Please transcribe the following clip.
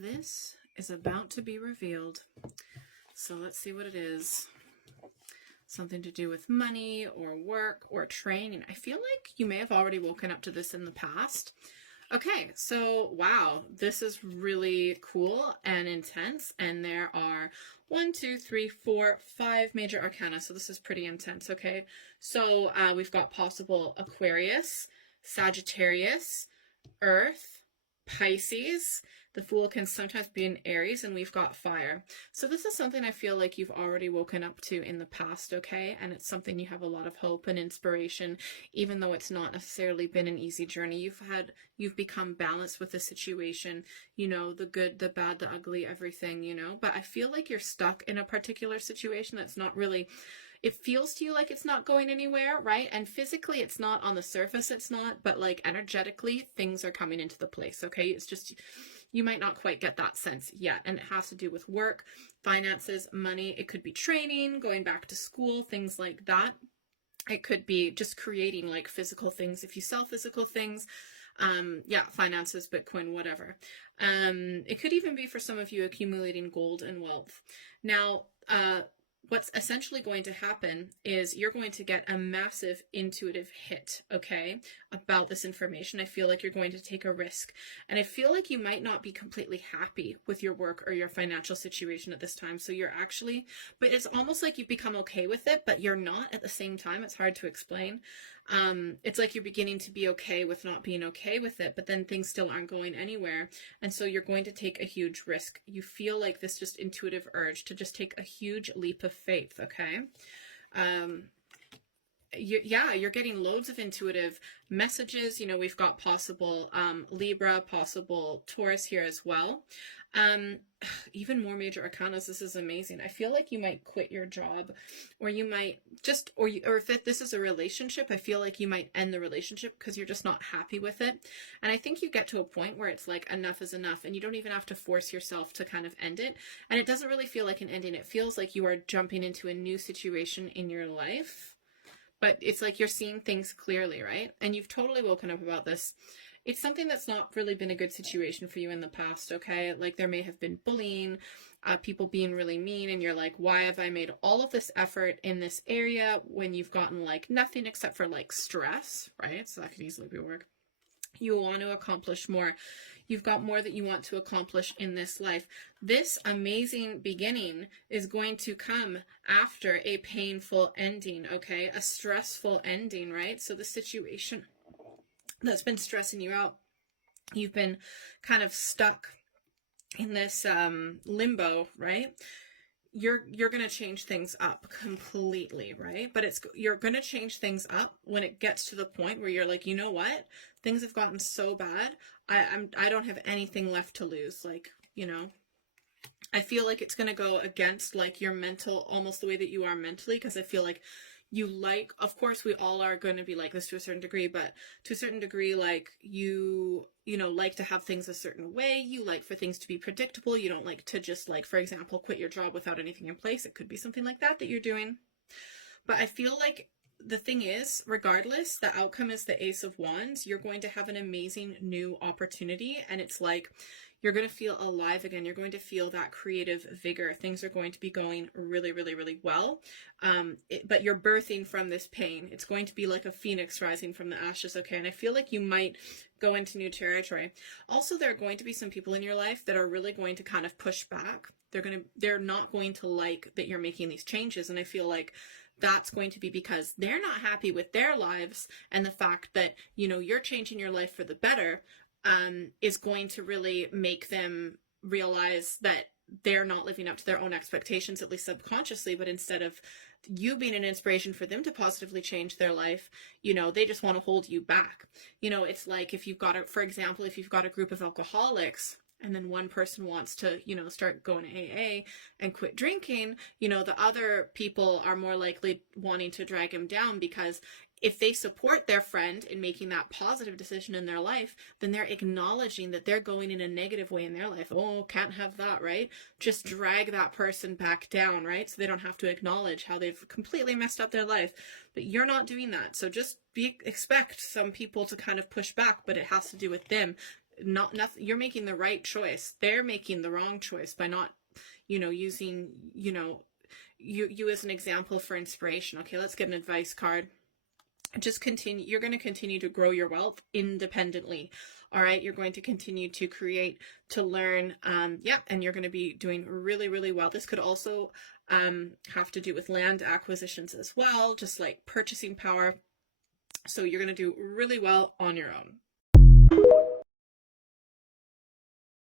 This is about to be revealed. So let's see what it is. Something to do with money or work or training. I feel like you may have already woken up to this in the past. Okay, so wow, this is really cool and intense. And there are 1, 2, 3, 4, 5 major arcana. So this is pretty intense, okay? So we've got possible Aquarius, Sagittarius, Earth, Pisces. The Fool can sometimes be in Aries, and we've got fire. So this is something I feel like you've already woken up to in the past, okay? And it's something you have a lot of hope and inspiration, even though it's not necessarily been an easy journey. You've become balanced with the situation, you know, the good, the bad, the ugly, everything, you know? But I feel like you're stuck in a particular situation that's not really, it feels to you like it's not going anywhere, right? And physically it's not, on the surface it's not, but like energetically things are coming into the place, okay? It's just, you might not quite get that sense yet. And it has to do with work, finances, money. It could be training, going back to school, things like that. It could be just creating like physical things. If you sell physical things, yeah, finances, Bitcoin, whatever. It could even be for some of you accumulating gold and wealth. Now, what's essentially going to happen is you're going to get a massive intuitive hit, okay, about this information. I feel like you're going to take a risk. And I feel like you might not be completely happy with your work or your financial situation at this time. So you're actually, but it's almost like you've become okay with it, but you're not at the same time. It's hard to explain. It's like you're beginning to be okay with not being okay with it, but then things still aren't going anywhere. And so you're going to take a huge risk. You feel like this just intuitive urge to just take a huge leap of faith, okay? You're getting loads of intuitive messages. You know, we've got possible Libra, possible Taurus here as well. Even more major arcanas. This is amazing. I feel like you might quit your job, or you might just, or if this is a relationship, I feel like you might end the relationship because you're just not happy with it. And I think you get to a point where it's like enough is enough, and you don't even have to force yourself to kind of end it. And it doesn't really feel like an ending. It feels like you are jumping into a new situation in your life, but it's like you're seeing things clearly, right? And you've totally woken up about this. It's something that's not really been a good situation for you in the past, okay? Like there may have been bullying, people being really mean, and you're like, why have I made all of this effort in this area when you've gotten like nothing except for like stress, right? So that could easily be work. You want to accomplish more. You've got more that you want to accomplish in this life. This amazing beginning is going to come after a painful ending, okay? A stressful ending, right? So the situation that's been stressing you out, you've been kind of stuck in this limbo, right? You're going to change things up completely, right? But you're going to change things up when it gets to the point where you're like, you know what? Things have gotten so bad. I don't have anything left to lose. Like, you know, I feel like it's going to go against like your mental, almost the way that you are mentally, because I feel like you like, of course we all are going to be like this to a certain degree, but to a certain degree, like you know, like to have things a certain way. You like for things to be predictable. You don't like to just like, for example, quit your job without anything in place. It could be something like that you're doing. But I feel like the thing is, regardless, the outcome is the Ace of Wands. You're going to have an amazing new opportunity, and it's like you're going to feel alive again. You're going to feel that creative vigor. Things are going to be going really, really, really well. But you're birthing from this pain. It's going to be like a phoenix rising from the ashes, okay? And I feel like you might go into new territory. Also, there are going to be some people in your life that are really going to kind of push back. They're not going to like that you're making these changes. And I feel like that's going to be because they're not happy with their lives, and the fact that, you know, you're changing your life for the better is going to really make them realize that they're not living up to their own expectations, at least subconsciously. But instead of you being an inspiration for them to positively change their life, you know, they just want to hold you back. You know, it's like if you've got for example, if you've got a group of alcoholics, and then one person wants to, you know, start going to AA and quit drinking, you know, the other people are more likely wanting to drag him down, because if they support their friend in making that positive decision in their life, then they're acknowledging that they're going in a negative way in their life. Oh, can't have that, right? Just drag that person back down, right? So they don't have to acknowledge how they've completely messed up their life. But you're not doing that. So just expect some people to kind of push back, but it has to do with them not nothing, you're making the right choice. They're making the wrong choice by not, using, you as an example for inspiration. Okay, let's get an advice card. Just continue. You're going to continue to grow your wealth independently. All right, you're going to continue to create, to learn, and you're going to be doing really, really well. This could also have to do with land acquisitions as well, just like purchasing power. So you're going to do really well on your own.